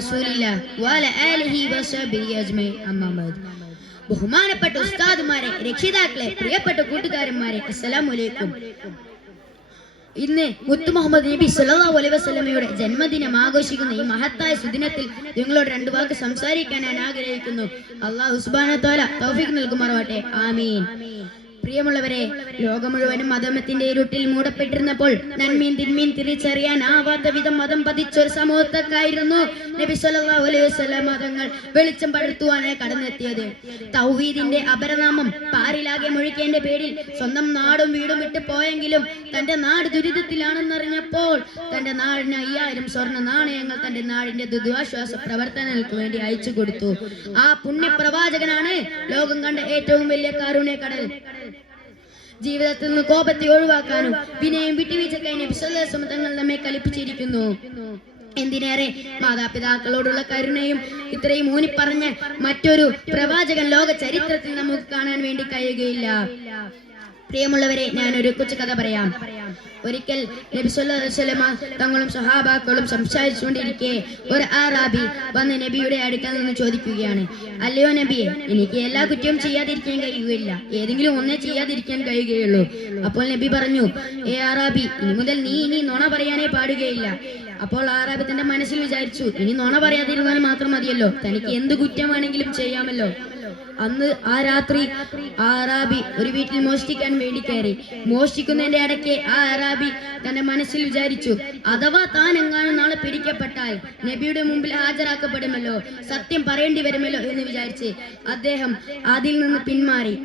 റസൂലില്ല വഅല ആലിഹി വസഹബിഹി അജ്മഈൻ. അമ്മാ ബഹുമാനപ്പെട്ട ഉസ്താദുമാരെ രക്ഷിതാക്കളെ പ്രിയപ്പെട്ട കൂട്ടുകാരന്മാരെ അസ്സലാമു അലൈക്കും ഇന്ന് മുത്തു മുഹമ്മദ് നബി സല്ലല്ലാഹു അലൈഹി വസല്ലമയുടെ ജന്മദിനം ആഘോഷിക്കുന്ന ഈ മഹത്തായ സുദിനത്തിൽ നിങ്ങളോട് രണ്ടു വാക്ക് സംസാരിക്കാൻ ഞാൻ ആഗ്രഹിക്കുന്നു. അള്ളാഹു സുബ്ഹാനഹു വ തആല തൗഫീഖ് നൽകുമാറാവട്ടെ. ആമീൻ. പ്രിയമുള്ളവരെ ലോകം മുഴുവനും മതമത്തിന്റെ ഇരുട്ടിൽ മൂടപ്പെട്ടിരുന്നപ്പോൾ നന്മീൻ തിന്മീൻ തിരിച്ചറിയാൻ ആവാത്ത വിധം മതം പതിച്ചൊരു സമൂഹത്തൊക്കായിരുന്നു നബി സല്ലല്ലാഹു അലൈഹി വസല്ലം മതങ്ങൾ വെളിച്ചം പടുത്തുവാനായി കടന്നെത്തിയത്. തൗഹീദിന്റെ അപരനാമം പാരിലാകെ മുഴുക്കേണ്ട പേരിൽ സ്വന്തം നാടും വീടും വിട്ടു പോയെങ്കിലും തന്റെ നാട് ദുരിതത്തിലാണെന്നറിഞ്ഞപ്പോൾ തന്റെ നാടിന് അയ്യായിരം സ്വർണ നാണയങ്ങൾ തന്റെ നാടിന്റെ ദുരിതാശ്വാസ പ്രവർത്തനങ്ങൾക്ക് വേണ്ടി അയച്ചു കൊടുത്തു. ആ പുണ്യപ്രവാചകനാണ് ലോകം കണ്ട ഏറ്റവും വലിയ കാരുണ്യ കടൽ ജീവിതത്തിൽ നിന്ന് കോപത്തെ ഒഴിവാക്കാനും വിനയം വിട്ടുവീഴ്ചക്കായി നബിസ്വല്ലാസം തങ്ങൾ നമ്മെ കലിപ്പിച്ചിരിക്കുന്നു എന്തിനേറെ? മാതാപിതാക്കളോടുള്ള കരുണയും ഇത്രയും ഊന്നിപ്പറഞ്ഞ മറ്റൊരു പ്രവാചകൻ ലോക ചരിത്രത്തിൽ നമുക്ക് കാണാൻ വേണ്ടി കഴിയുകയില്ല. പ്രിയമുള്ളവരെ ഞാനൊരു കൊച്ചു കഥ പറയാം. ഒരിക്കൽ നബി സല്ലല്ലാഹു അലൈഹി വസല്ലമ തങ്ങളും സഹാബാക്കളും സംസാരിച്ചുകൊണ്ടിരിക്കെ ഒരു ആറാബി വന്ന് നബിയുടെ അടുക്കൽ നിന്ന് ചോദിക്കുകയാണ് അല്ലയോ നബിയെ എനിക്ക് എല്ലാ കുറ്റവും ചെയ്യാതിരിക്കാൻ കഴിയുകയില്ല. ഏതെങ്കിലും ഒന്നേ ചെയ്യാതിരിക്കാൻ കഴിയുകയുള്ളൂ. അപ്പോൾ നബി പറഞ്ഞു ഏ ആറാബി ഇനി മുതൽ നീ ഇനി നുണ പറയാനേ പാടുകയില്ല. അപ്പോൾ ആറാബി തന്റെ മനസ്സിൽ വിചാരിച്ചു ഇനി നുണ പറയാതിരുന്നാൽ മാത്രം മതിയല്ലോ. തനിക്ക് എന്ത് കുറ്റമാണെങ്കിലും ചെയ്യാമല്ലോ. അന്ന് ആ രാത്രി ആ അറാബി ഒരു വീട്ടിൽ മോഷ്ടിക്കാൻ വേണ്ടി കയറി. മോഷ്ടിക്കുന്നതിന്റെ ഇടയ്ക്ക് ആ അറാബി തന്റെ മനസ്സിൽ വിചാരിച്ചു അഥവാ താൻ എങ്ങാനും നാളെ പിടിക്കപ്പെട്ടാൽ നബിയുടെ മുമ്പിൽ ഹാജരാക്കപ്പെടുമല്ലോ സത്യം പറയേണ്ടി വരുമല്ലോ എന്ന് വിചാരിച്ച് അദ്ദേഹം അതിൽ നിന്ന് പിന്മാറി.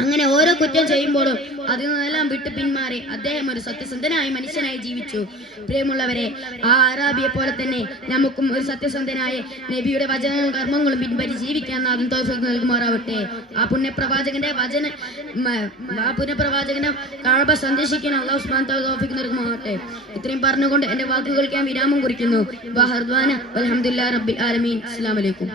അങ്ങനെ ഓരോ കുറ്റം ചെയ്യുമ്പോഴും അതിൽ നിന്നെല്ലാം വിട്ട് പിന്മാറി അദ്ദേഹം ഒരു സത്യസന്ധനായ മനുഷ്യനായി ജീവിച്ചു. പ്രിയമുള്ളവരെ ആ അറാബിയെ പോലെ തന്നെ നമുക്കും ഒരു സത്യസന്ധനായ നബിയുടെ വചനങ്ങളും കർമ്മങ്ങളും പിൻപറ്റി ജീവിക്കാൻ തോഫിക്ക് നൽകുമാറാവട്ടെ ആ പുണ്യപ്രവാചകന്റെ വചന ആ പുണ്യപ്രവാചകന്റെ കാഴ്ച സന്ദേശിക്കാൻ അള്ളാഹു ഉസ്മാൻ തോഫിക്ക് നൽകുമാറാവട്ടെ ഇത്രയും പറഞ്ഞുകൊണ്ട് എന്റെ വാക്കുകൾക്ക് ഞാൻ വിരാമം കുറിക്കുന്നു. വഹർദ്വാന റബ്ബിൽ ആലമീൻ. അലൈക്കും.